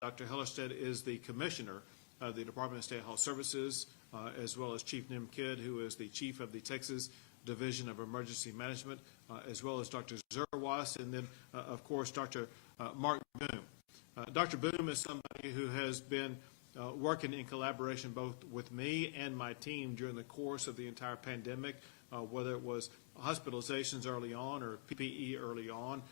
Dr. Hellerstedt is the commissioner of the Department of State Health Services, as well as Chief Nim Kidd, who is the chief of the Texas Division of Emergency Management, as well as Dr. Zerwas, and then, of course, Dr. Marc Boom. Dr. Boom is somebody who has been working in collaboration both with me and my team during the course of the entire pandemic, whether it was hospitalizations early on or PPE early on,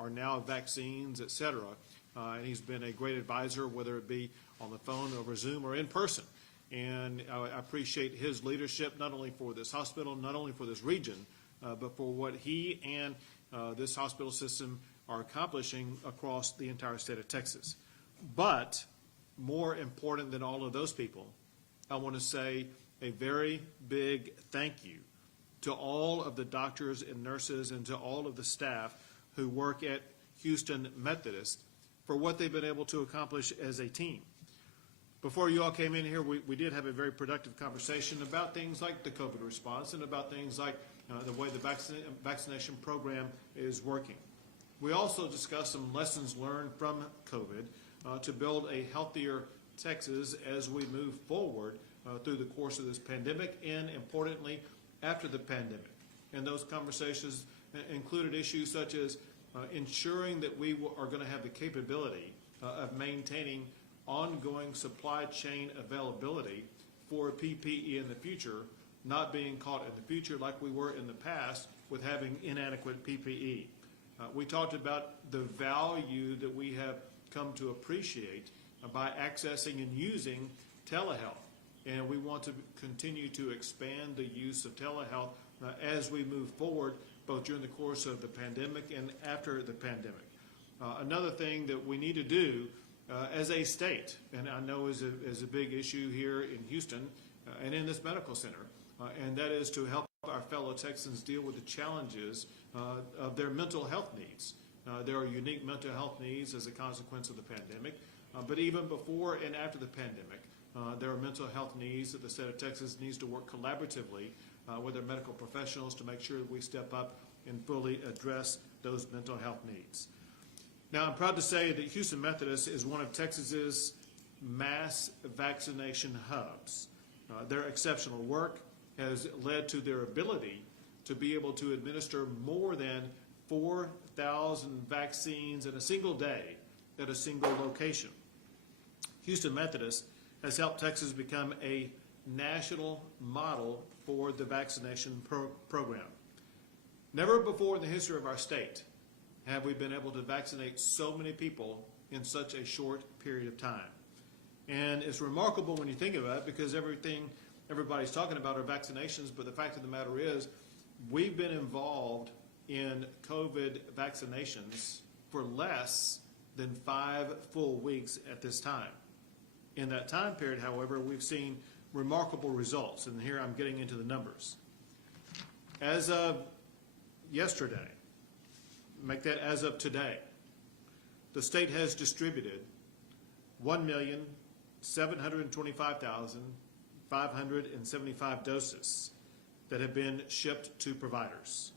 or now vaccines, et cetera. And he's been a great advisor, whether it be on the phone, over Zoom, or in person. And I appreciate his leadership, not only for this hospital, not only for this region, but for what he and this hospital system are accomplishing across the entire state of Texas. But more important than all of those people, I want to say a very big thank you to all of the doctors and nurses and to all of the staff who work at Houston Methodist for what they've been able to accomplish as a team. Before you all came in here, we did have a very productive conversation about things like the COVID response and about things like the way the vaccination program is working. We also discussed some lessons learned from COVID to build a healthier Texas as we move forward through the course of this pandemic and, importantly, after the pandemic. And those conversations included issues such as ensuring that we are going to have the capability of maintaining ongoing supply chain availability for PPE in the future, not being caught in the future like we were in the past with having inadequate PPE. We talked about the value that we have come to appreciate by accessing and using telehealth. And we want to continue to expand the use of telehealth as we move forward, both during the course of the pandemic and after the pandemic. Another thing that we need to do as a state, and I know is a big issue here in Houston and in this medical center, and that is to help our fellow Texans deal with the challenges of their mental health needs. There are unique mental health needs as a consequence of the pandemic, but even before and after the pandemic, there are mental health needs that the state of Texas needs to work collaboratively with their medical professionals to make sure that we step up and fully address those mental health needs. Now, I'm proud to say that Houston Methodist is one of Texas's mass vaccination hubs. Their exceptional work has led to their ability to be able to administer more than 4,000 vaccines in a single day at a single location. Houston Methodist has helped Texas become a national model for the vaccination program. Never before in the history of our state have we been able to vaccinate so many people in such a short period of time. And it's remarkable when you think about it, because everybody's talking about are vaccinations, but the fact of the matter is we've been involved in COVID vaccinations for less than 5 full weeks at this time. In that time period, however, we've seen remarkable results, and here I'm getting into the numbers. As of yesterday, make that as of today, the state has distributed 1,725,575 doses that have been shipped to providers.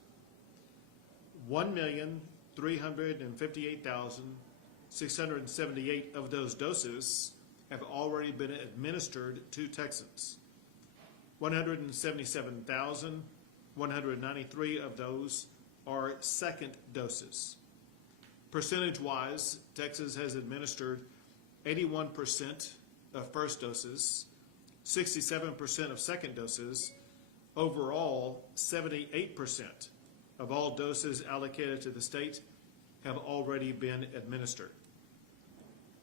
1,358,678 of those doses have already been administered to Texans. 177,193 of those are second doses. Percentage-wise, Texas has administered 81% of first doses, 67% of second doses. Overall, 78% of all doses allocated to the state have already been administered.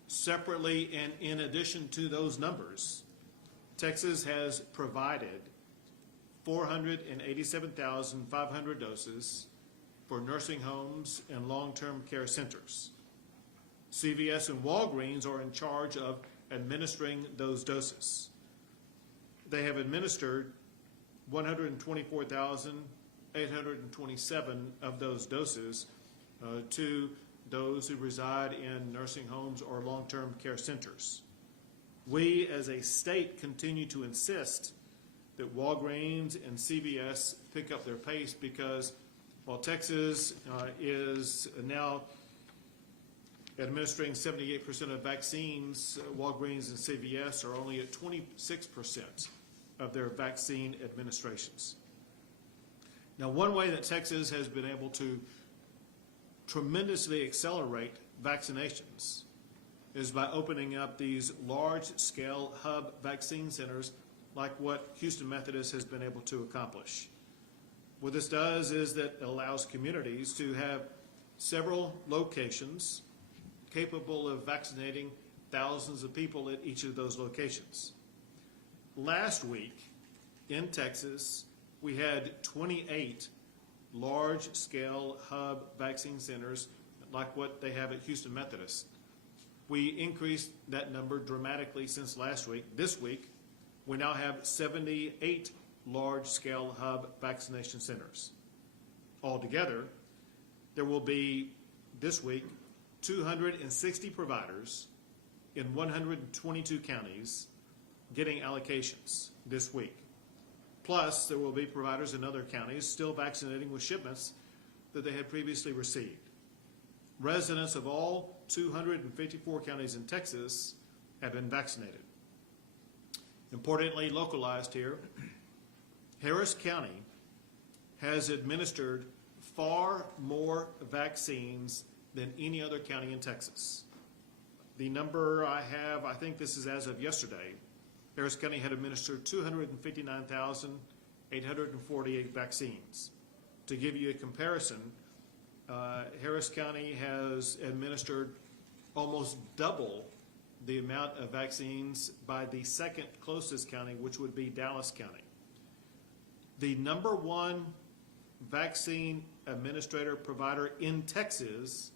Separately, and in addition to those numbers, Texas has provided 487,500 doses for nursing homes and long-term care centers. CVS and Walgreens are in charge of administering those doses. They have administered 124,827 of those doses to those who reside in nursing homes or long-term care centers. We as a state continue to insist that Walgreens and CVS pick up their pace, because while Texas is now administering 78% of vaccines. Walgreens and CVS are only at 26% of their vaccine administrations. Now, one way that Texas has been able to tremendously accelerate vaccinations is by opening up these large-scale hub vaccine centers like what Houston Methodist has been able to accomplish. What this does is that it allows communities to have several locations capable of vaccinating thousands of people at each of those locations. Last week in Texas, we had 28 large-scale hub vaccine centers like what they have at Houston Methodist. We increased that number dramatically since last week. This week, we now have 78 large-scale hub vaccination centers. Altogether, there will be, this week, 260 providers in 122 counties getting allocations this week. Plus, there will be providers in other counties still vaccinating with shipments that they had previously received. Residents of all 254 counties in Texas have been vaccinated. Importantly, localized here, Harris County has administered far more vaccines than any other county in Texas. The number I have, I think this is as of yesterday, Harris County had administered 259,848 vaccines. To give you a comparison, Harris County has administered almost double the amount of vaccines by the second closest county, which would be Dallas County. The number one vaccine administrator provider in Texas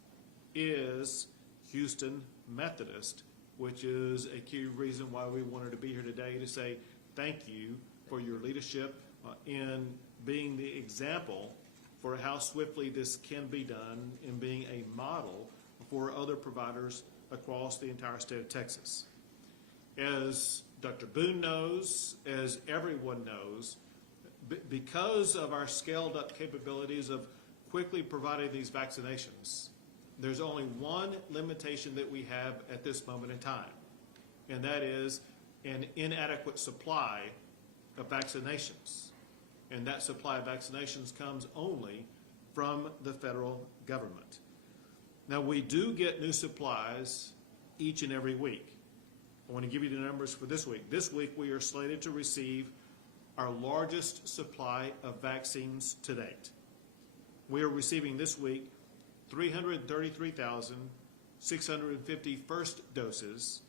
is Houston Methodist, which is a key reason why we wanted to be here today to say thank you for your leadership in being the example for how swiftly this can be done and being a model for other providers across the entire state of Texas. As Dr. Boone knows, as everyone knows, because of our scaled up capabilities of quickly providing these vaccinations, there's only one limitation that we have at this moment in time, and that is an inadequate supply of vaccinations. And that supply of vaccinations comes only from the federal government. Now, we do get new supplies each and every week. I want to give you the numbers for this week. This week, we are slated to receive our largest supply of vaccines to date. We are receiving this week 333,650 first doses,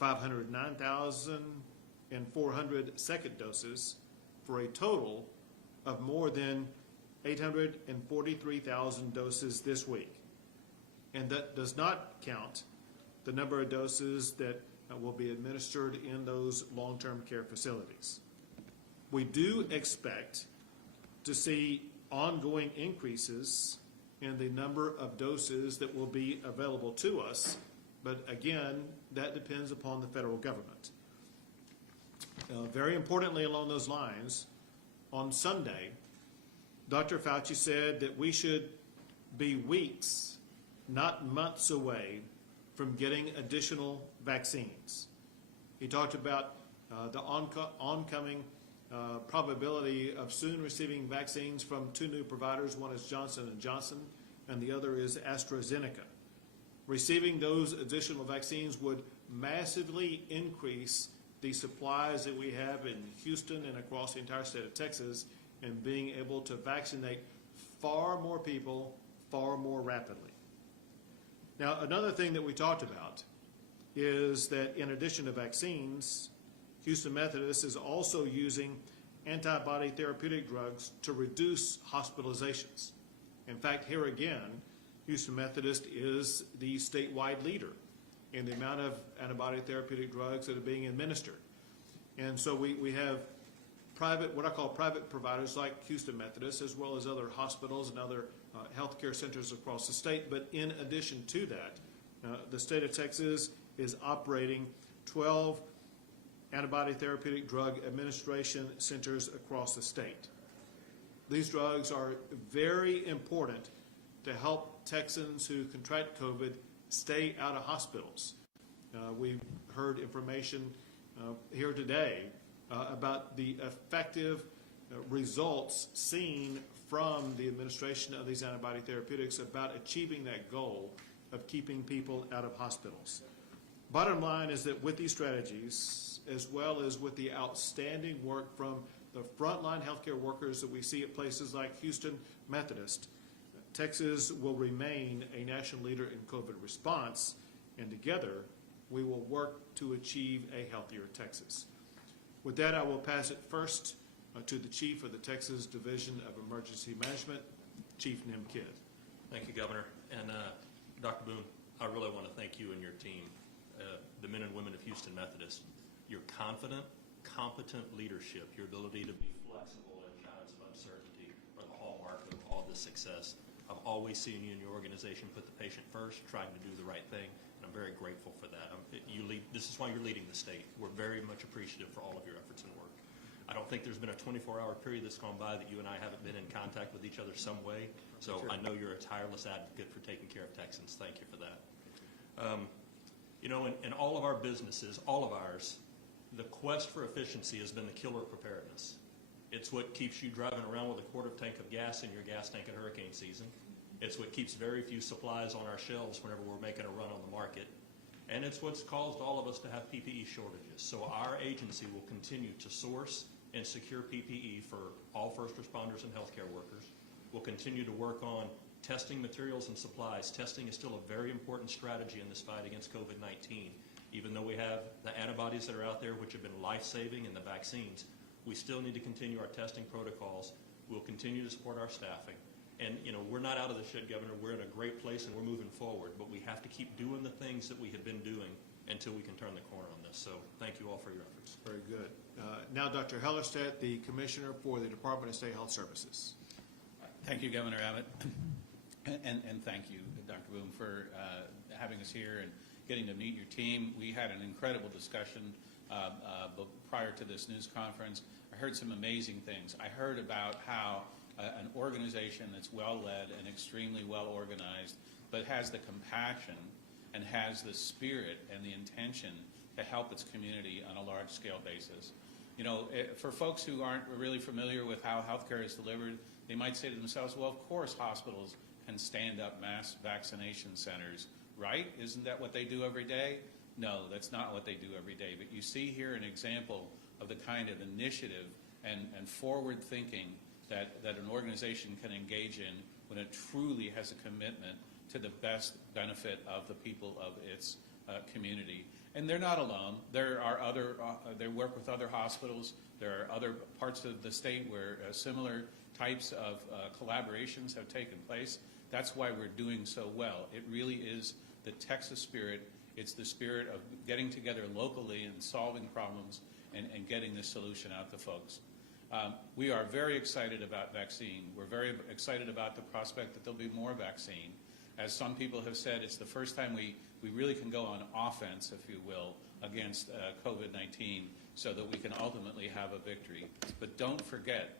509,400 second doses, for a total of more than 843,000 doses this week. And that does not count the number of doses that will be administered in those long-term care facilities. We do expect to see ongoing increases in the number of doses that will be available to us, but again, that depends upon the federal government. Very importantly along those lines, on Sunday, Dr. Fauci said that we should be weeks, not months away from getting additional vaccines. He talked about the oncoming probability of soon receiving vaccines from two new providers. One is Johnson & Johnson, and the other is AstraZeneca. Receiving those additional vaccines would massively increase the supplies that we have in Houston and across the entire state of Texas, and being able to vaccinate far more people far more rapidly. Now, another thing that we talked about is that in addition to vaccines, Houston Methodist is also using antibody therapeutic drugs to reduce hospitalizations. In fact, here again, Houston Methodist is the statewide leader in the amount of antibody therapeutic drugs that are being administered. And so we have private, what I call private providers like Houston Methodist, as well as other hospitals and other healthcare centers across the state. But in addition to that, the state of Texas is operating 12 antibody therapeutic drug administration centers across the state. These drugs are very important to help Texans who contract COVID stay out of hospitals. We've heard information here today about the effective results seen from the administration of these antibody therapeutics about achieving that goal of keeping people out of hospitals. Bottom line is that with these strategies, as well as with the outstanding work from the frontline healthcare workers that we see at places like Houston Methodist, Texas will remain a national leader in COVID response, and together we will work to achieve a healthier Texas. With that, I will pass it first to the Chief of the Texas Division of Emergency Management, Chief Nim Kidd. Thank you, Governor. And Dr. Boone, I really want to thank you and your team, the men and women of Houston Methodist. Your confident, competent leadership, your ability to be flexible in times of uncertainty are the hallmark of all this success. I've always seen you and your organization put the patient first, trying to do the right thing, and I'm very grateful for that. This is why you're leading the state. We're very much appreciative for all of your efforts and work. I don't think there's been a 24-hour period that's gone by that you and I haven't been in contact with each other some way. So sure. I know you're a tireless advocate for taking care of Texans. Thank you for that. You know, in all of our businesses, all of ours, the quest for efficiency has been the killer of preparedness. It's what keeps you driving around with a quarter tank of gas in your gas tank at hurricane season. It's what keeps very few supplies on our shelves whenever we're making a run on the market. And it's what's caused all of us to have PPE shortages. So our agency will continue to source and secure PPE for all first responders and healthcare workers. We'll continue to work on testing materials and supplies. Testing is still a very important strategy in this fight against COVID-19. Even though we have the antibodies that are out there, which have been life-saving, and the vaccines, we still need to continue our testing protocols. We'll continue to support our staffing. And, you know, we're not out of the shit, Governor. We're in a great place and we're moving forward. But we have to keep doing the things that we have been doing until we can turn the corner on this. So thank you all for your efforts. Very good. Now, Dr. Hellerstedt, the Commissioner for the Department of State Health Services. Thank you, Governor Abbott. And thank you, Dr. Boone, for having us here and getting to meet your team. We had an incredible discussion prior to this news conference. I heard some amazing things. I heard about how an organization that's well-led and extremely well-organized, but has the compassion and has the spirit and the intention to help its community on a large-scale basis. You know, for folks who aren't really familiar with how healthcare is delivered, they might say to themselves, well, of course hospitals can stand up mass vaccination centers, right? Isn't that what they do every day? No, that's not what they do every day. But you see here an example of the kind of initiative and forward thinking that an organization can engage in when it truly has a commitment to the best benefit of the people of its community. And they're not alone. There are other, they work with other hospitals. There are other parts of the state where similar types of collaborations have taken place. That's why we're doing so well. It really is the Texas spirit. It's the spirit of getting together locally and solving problems and getting this solution out to folks. We are very excited about vaccine. We're very excited about the prospect that there'll be more vaccine. As some people have said, it's the first time we really can go on offense, if you will, against COVID-19 so that we can ultimately have a victory. But don't forget,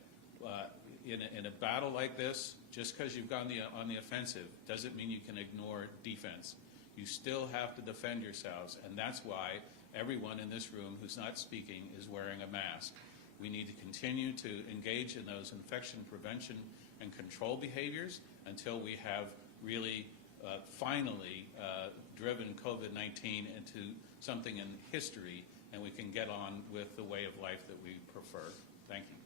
in a battle like this, just because you've gone on the offensive doesn't mean you can ignore defense. You still have to defend yourselves, and that's why everyone in this room who's not speaking is wearing a mask. We need to continue to engage in those infection prevention and control behaviors until we have really finally driven COVID-19 into something in history and we can get on with the way of life that we prefer. Thank you.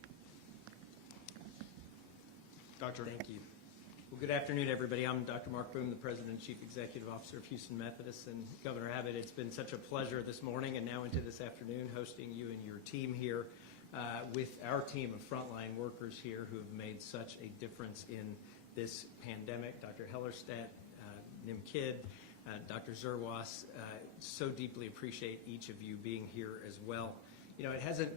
Doctor. Thank you. Well, good afternoon, everybody. I'm Dr. Marc Boone, the President and Chief Executive Officer of Houston Methodist. And Governor Abbott, it's been such a pleasure this morning and now into this afternoon hosting you and your team here with our team of frontline workers here who have made such a difference in this pandemic. Dr. Hellerstedt, Nim Kidd, Dr. Zerwas, so deeply appreciate each of you being here as well. You know, it hasn't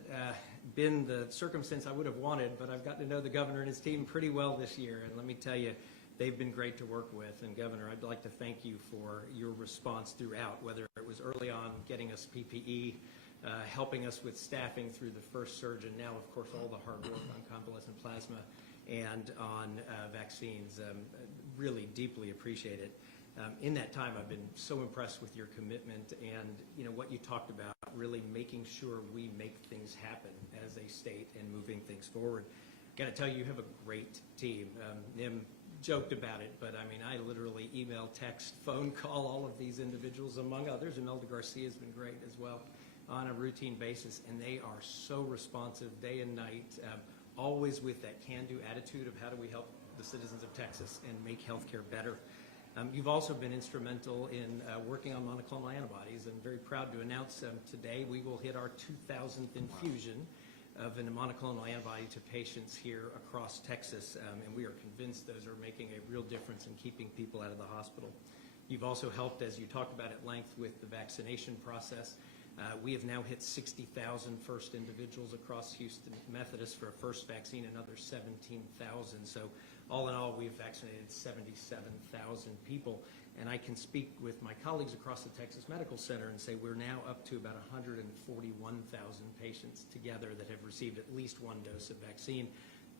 been the circumstance I would have wanted, but I've gotten to know the governor and his team pretty well this year, and let me tell you, they've been great to work with. And Governor, I'd like to thank you for your response throughout, whether it was early on getting us PPE, helping us with staffing through the first surge, and now, of course, all the hard work on convalescent plasma and on vaccines. Really deeply appreciate it. In that time, I've been so impressed with your commitment and what you talked about, really making sure we make things happen as a state and moving things forward. Got to tell you, you have a great team. Nim joked about it, but I mean, I literally email, text, phone call all of these individuals, among others. Imelda Garcia has been great as well on a routine basis, and they are so responsive day and night, always with that can-do attitude of how do we help the citizens of Texas and make healthcare better. You've also been instrumental in working on monoclonal antibodies. I'm very proud to announce today we will hit our 2,000th infusion of a monoclonal antibody to patients here across Texas, and we are convinced those are making a real difference in keeping people out of the hospital. You've also helped, as you talked about at length, with the vaccination process. We have now hit 60,000 first individuals across Houston Methodist for a first vaccine, another 17,000. So all in all, we've vaccinated 77,000 people. And I can speak with my colleagues across the Texas Medical Center and say we're now up to about 141,000 patients together that have received at least one dose of vaccine.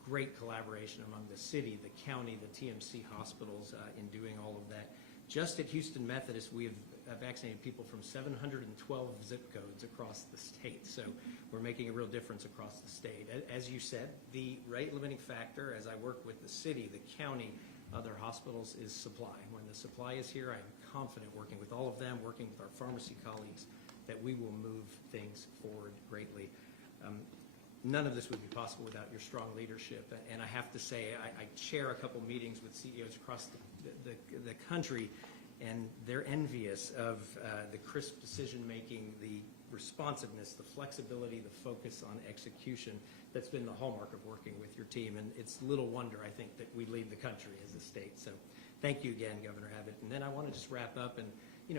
Great collaboration among the city, the county, the TMC hospitals in doing all of that. Just at Houston Methodist, we have vaccinated people from 712 zip codes across the state. So we're making a real difference across the state. As you said, the rate limiting factor, as I work with the city, the county, other hospitals, is supply. When the supply is here, I'm confident working with all of them, working with our pharmacy colleagues, that we will move things forward greatly. None of this would be possible without your strong leadership. And I have to say, I chair a couple meetings with CEOs across the country, and they're envious of the crisp decision-making, the responsiveness, the flexibility, the focus on execution that's been the hallmark of working with your team. And it's little wonder, I think, that we lead the country as a state. So thank you again, Governor Abbott. And then I want to just wrap up and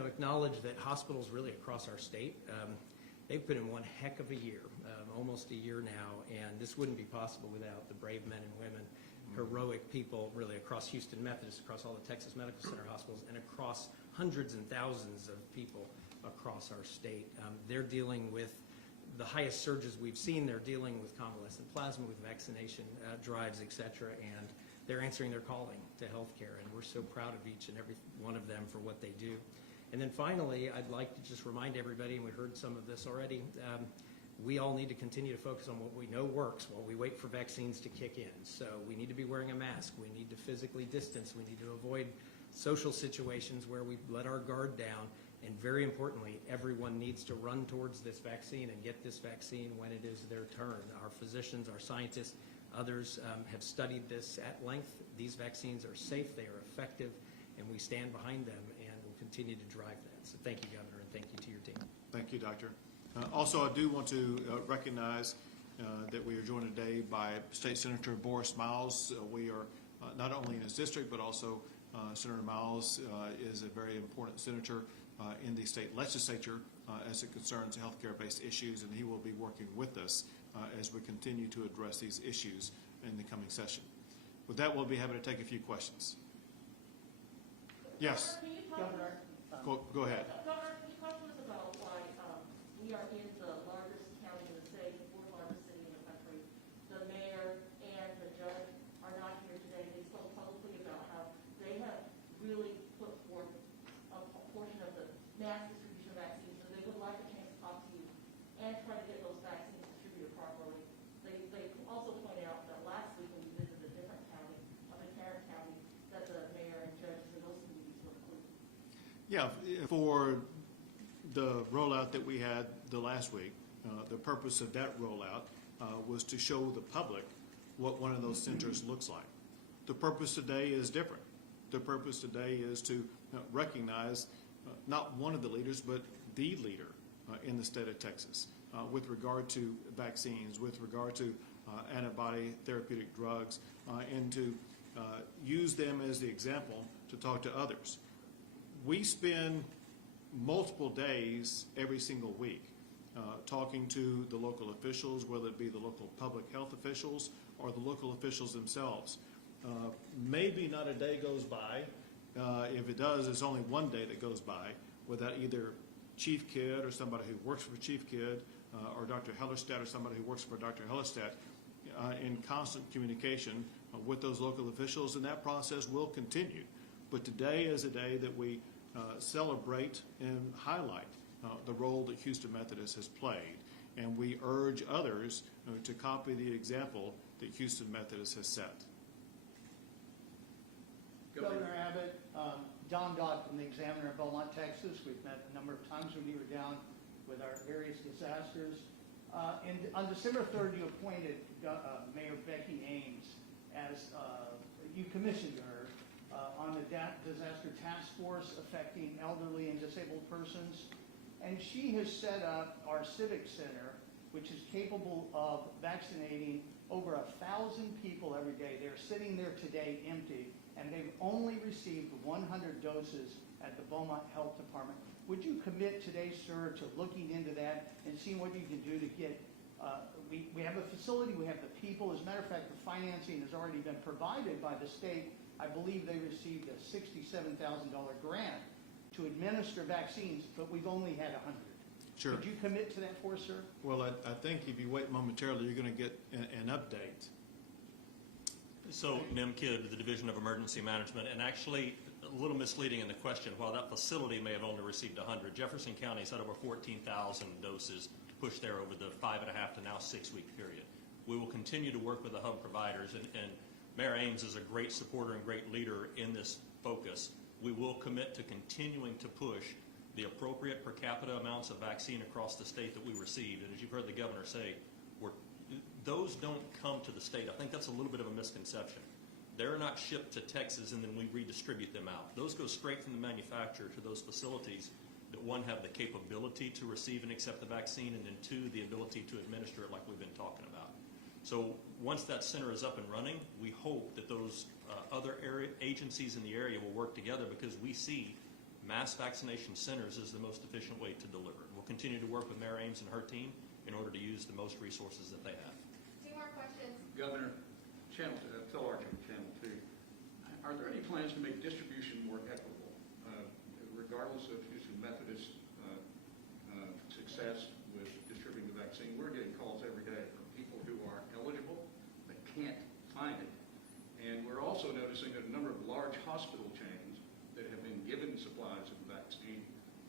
acknowledge that hospitals really across our state, they've put in one heck of a year, almost a year now, and this wouldn't be possible without the brave men and women, heroic people really across Houston Methodist, across all the Texas Medical Center hospitals, and across hundreds and thousands of people across our state. They're dealing with the highest surges we've seen. They're dealing with convalescent plasma, with vaccination drives, et cetera, and they're answering their calling to healthcare, and we're so proud of each and every one of them for what they do. And then finally, I'd like to just remind everybody, and we heard some of this already, we all need to continue to focus on what we know works while we wait for vaccines to kick in. So we need to be wearing a mask. We need to physically distance. We need to avoid social situations where we let our guard down. And very importantly, everyone needs to run towards this vaccine and get this vaccine when it is their turn. Our physicians, our scientists, others have studied this at length. These vaccines are safe, they are effective, and we stand behind them and will continue to drive that. So thank you, Governor, and thank you to your team. Thank you, Doctor. Also, I do want to recognize that we are joined today by State Senator Boris Miles. We are not only in his district, but also Senator Miles is a very important senator in the state legislature as it concerns healthcare-based issues, and he will be working with us as we continue to address these issues in the coming session. With that, we'll be happy to take a few questions. Yes. Governor, Go ahead. Governor, can you talk to us about why we are in the largest county in the state, the fourth largest city in the country? The mayor and the judge are not here today. They spoke publicly about how they have really put forth a portion of the mass distribution of vaccines, so they would like a chance to talk to you and try to get those vaccines distributed properly. They also point out that last week when we visited a different county, Tarrant County, that the mayor and judges in those communities were included. Yeah, for the rollout that we had the last week, the purpose of that rollout was to show the public what one of those centers looks like. The purpose today is different. The purpose today is to recognize not one of the leaders, but the leader in the state of Texas with regard to vaccines, with regard to antibody therapeutic drugs, and to use them as the example to talk to others. We spend multiple days every single week talking to the local officials, whether it be the local public health officials or the local officials themselves. Maybe not a day goes by. If it does, it's only one day that goes by without either Chief Kidd or somebody who works for Chief Kidd or Dr. Hellerstedt or somebody who works for Dr. Hellerstedt in constant communication with those local officials, and that process will continue. But today is a day that we celebrate and highlight the role that Houston Methodist has played. And we urge others to copy the example that Houston Methodist has set. Governor Abbott, John Dodd from the Examiner of Beaumont, Texas. We've met a number of times when you were down with our various disasters. And on December 3rd, you appointed Mayor Becky Ames as, you commissioned her on the disaster task force affecting elderly and disabled persons. And she has set up our Civic Center, which is capable of vaccinating over 1,000 people every day. They're sitting there today empty, and they've only received 100 doses at the Beaumont Health Department. Would you commit today, sir, to looking into that and seeing what you can do to get, we have a facility, we have the people. As a matter of fact, the financing has already been provided by the state. I believe they received a $67,000 grant to administer vaccines, but we've only had 100. Sure. Could you commit to that for us, sir? Well, I think if you wait momentarily, you're going to get an update. So NIMKID, the Division of Emergency Management, and actually a little misleading in the question, while that facility may have only received 100, Jefferson County's had over 14,000 doses pushed there over the 5.5 to now 6 week period. We will continue to work with the hub providers, and Mayor Ames is a great supporter and great leader in this focus. We will commit to continuing to push the appropriate per capita amounts of vaccine across the state that we received. And as you've heard the governor say, those don't come to the state. I think that's a little bit of a misconception. They're not shipped to Texas and then we redistribute them out. Those go straight from the manufacturer to those facilities that, one, have the capability to receive and accept the vaccine, and then two, the ability to administer it like we've been talking about. So once that center is up and running, we hope that those other agencies in the area will work together, because we see mass vaccination centers as the most efficient way to deliver. We'll continue to work with Mayor Ames and her team in order to use the most resources that they have. 2 more questions. Governor, Phil Archer, Channel 2. Are there any plans to make distribution more equitable? Regardless of Houston Methodist success with distributing the vaccine, we're getting calls every day from people who are eligible but can't find it. And we're also noticing that a number of large hospital chains that have been given supplies of the vaccine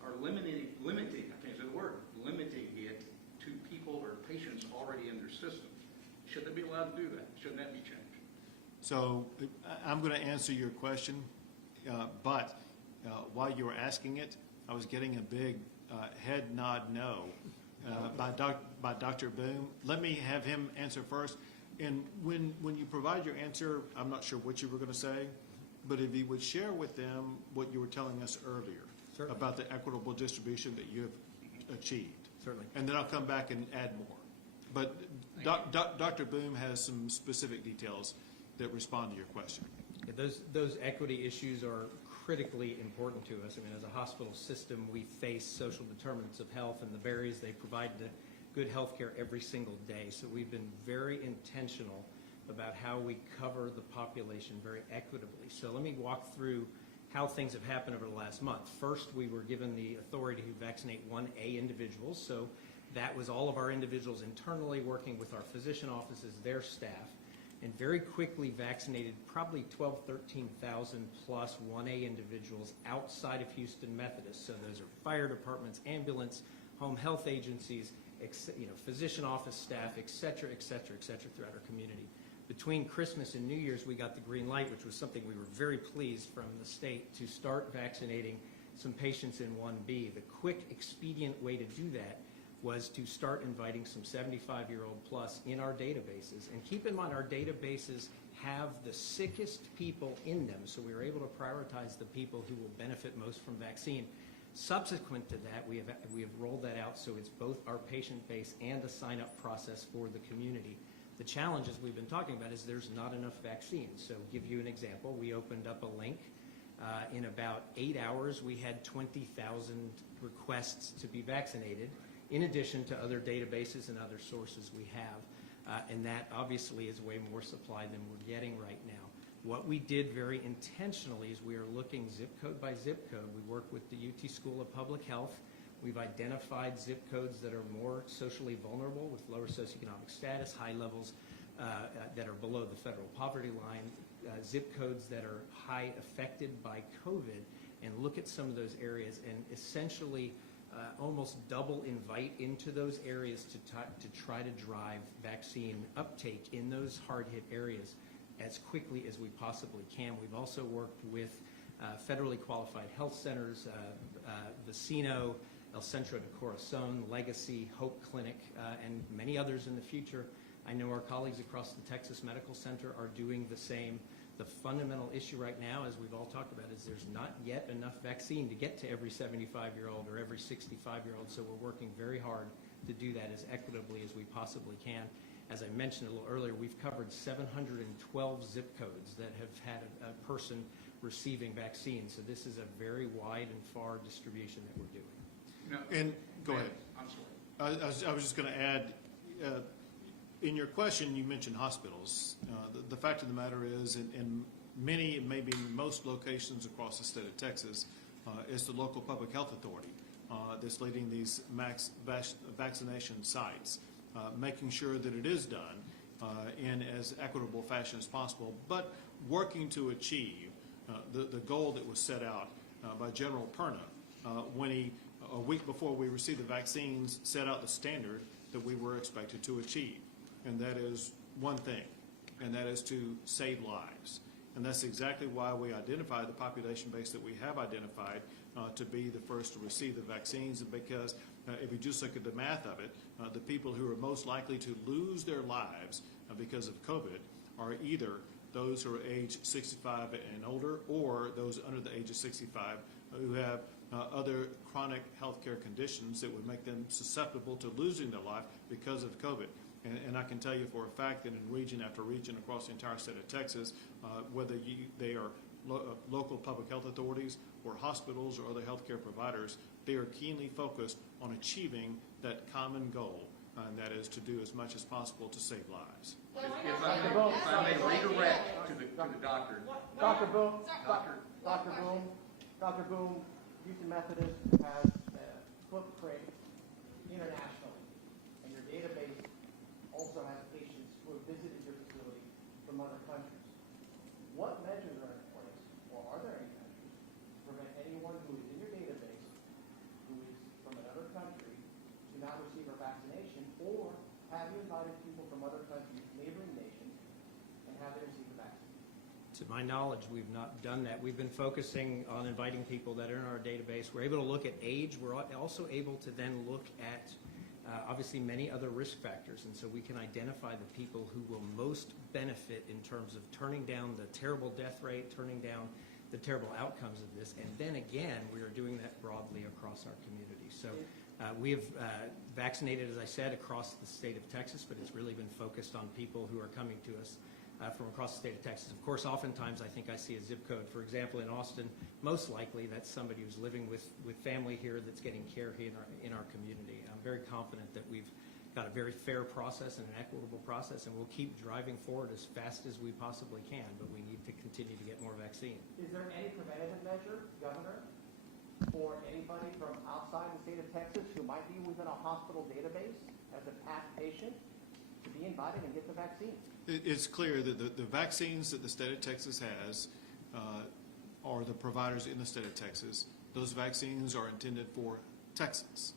are limiting, I can't say the word, limiting it to people or patients already in their system. Should they be allowed to do that? Shouldn't that be changed? So I'm going to answer your question, but while you were asking it, I was getting a big head nod no by Dr. Boone. Let me have him answer first. And when you provide your answer, I'm not sure what you were going to say, but if you would share with them what you were telling us earlier. Certainly. About the equitable distribution that you have achieved. Certainly. And then I'll come back and add more. But Dr. Boone has some specific details that respond to your question. Yeah, those equity issues are critically important to us. I mean, as a hospital system, we face social determinants of health and the barriers they provide to good health care every single day. So we've been very intentional about how we cover the population very equitably. So let me walk through how things have happened over the last month. First, we were given the authority to vaccinate 1A individuals. So that was all of our individuals internally working with our physician offices, their staff, and very quickly vaccinated probably 12, 13,000 plus 1A individuals outside of Houston Methodist. So those are fire departments, ambulance, home health agencies, physician office staff, et cetera, throughout our community. Between Christmas and New Year's, we got the green light, which was something we were very pleased from the state to start vaccinating some patients in 1B. The quick, expedient way to do that was to start inviting some 75-year-old plus in our databases. And keep in mind, our databases have the sickest people in them, so we were able to prioritize the people who will benefit most from vaccine. Subsequent to that, we have rolled that out so it's both our patient base and a sign-up process for the community. The challenges we've been talking about is there's not enough vaccines. So give you an example, we opened up a link. In about 8 hours, we had 20,000 requests to be vaccinated, in addition to other databases and other sources we have. And that obviously is way more supply than we're getting right now. What we did very intentionally is we are looking zip code by zip code. We work with the UT School of Public Health. We've identified zip codes that are more socially vulnerable with lower socioeconomic status, high levels that are below the federal poverty line, zip codes that are high affected by COVID and look at some of those areas and essentially almost double invite into those areas to try to drive vaccine uptake in those hard-hit areas as quickly as we possibly can. We've also worked with federally qualified health centers, Vacino, El Centro de Corazon, Legacy, Hope Clinic, and many others in the future. I know our colleagues across the Texas Medical Center are doing the same. The fundamental issue right now, as we've all talked about, is there's not yet enough vaccine to get to every 75-year-old or every 65-year-old, so we're working very hard to do that as equitably as we possibly can. As I mentioned a little earlier, we've covered 712 zip codes that have had a person receiving vaccine, so this is a very wide and far distribution that we're doing. And go ahead. I'm sorry. I was just going to add, in your question, you mentioned hospitals. The fact of the matter is, in many, maybe most locations across the state of Texas, it's the local public health authority that's leading these mass vaccination sites, making sure that it is done in as equitable fashion as possible, but working to achieve the goal that was set out by General Perna when he, a week before we received the vaccines, set out the standard that we were expected to achieve. And that is one thing, and that is to save lives. And that's exactly why we identified the population base that we have identified to be the first to receive the vaccines, and because if you just look at the math of it, the people who are most likely to lose their lives because of COVID are either those who are age 65 and older or those under the age of 65 who have other chronic health care conditions that would make them susceptible to losing their life because of COVID. And I can tell you for a fact that in region after region across the entire state of Texas, whether they are local public health authorities or hospitals or other healthcare providers, they are keenly focused on achieving that common goal, and that is to do as much as possible to save lives. If I may redirect to the doctor. Dr. Boom, Doctor. Dr. Boom, Houston Methodist has a footprint internationally, and your database also has patients who have visited your facility from other countries. What measures are in place, or are there any measures, to prevent anyone who is in your database who is from another country to not receive a vaccination, or have you invited people from other countries, neighboring nations, and have they received the vaccine? To my knowledge, we've not done that. We've been focusing on inviting people that are in our database. We're able to look at age. We're also able to then look at obviously many other risk factors, and so we can identify the people who will most benefit in terms of turning down the terrible death rate, turning down the terrible outcomes of this, and then again, we are doing that broadly across our community. So we have vaccinated, as I said, across the state of Texas, but it's really been focused on people who are coming to us from across the state of Texas. Of course, oftentimes I think I see a zip code. For example, in Austin, most likely that's somebody who's living with family here that's getting care here in our community. I'm very confident that we've got a very fair process and an equitable process, and we'll keep driving forward as fast as we possibly can, but we need to continue to get more vaccine. Is there any preventative measure, Governor, for anybody from outside the state of Texas who might be within a hospital database as a past patient to be invited and get the vaccine? It's clear that the vaccines that the state of Texas has are the providers in the state of Texas. Those vaccines are intended for Texans,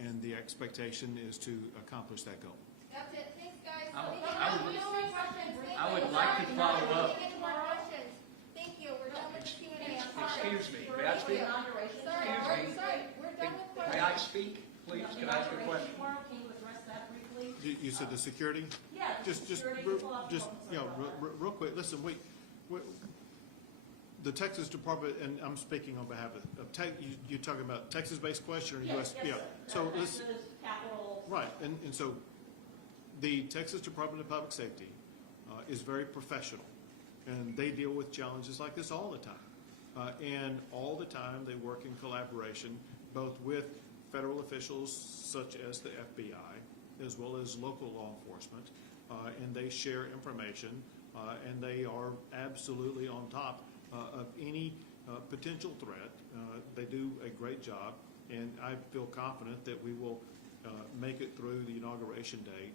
and the expectation is to accomplish that goal. That's it. Thanks, guys. I would like to follow up. Any more questions? Thank you. We're done with the Q&A. I'm sorry. Excuse me, may I speak? Sorry. We're done with questions. May I speak, please? Can I ask a question? Can you address that briefly? You said the security? Yeah. Just real quick. Listen, the Texas Department, and I'm speaking on behalf of you're talking about Texas-based question or U.S. Yes, So Texas, capital. right, and so the Texas Department of Public Safety is very professional, and they deal with challenges like this all the time, and all the time they work in collaboration both with federal officials such as the FBI as well as local law enforcement, and they share information, and they are absolutely on top of any potential threat. They do a great job, and I feel confident that we will make it through the inauguration day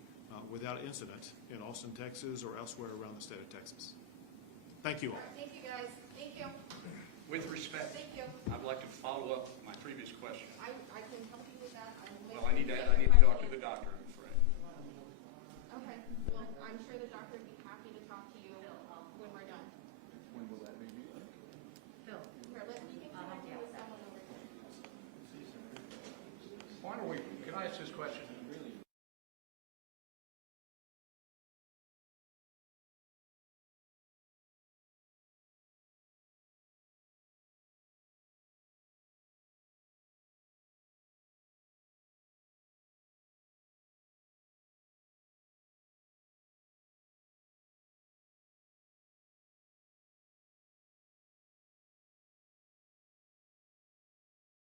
without incident in Austin, Texas, or elsewhere around the state of Texas. Thank you all. Thank you, guys. Thank you. With respect, Thank you. I'd like to follow up my previous question. I can help you with that. Well, I need to talk to the doctor, I'm afraid. Okay. Well, I'm sure the doctor would be happy to talk to you when we're done. When will that be? Here, let me get connected with someone over here. Why don't we, can I ask this question?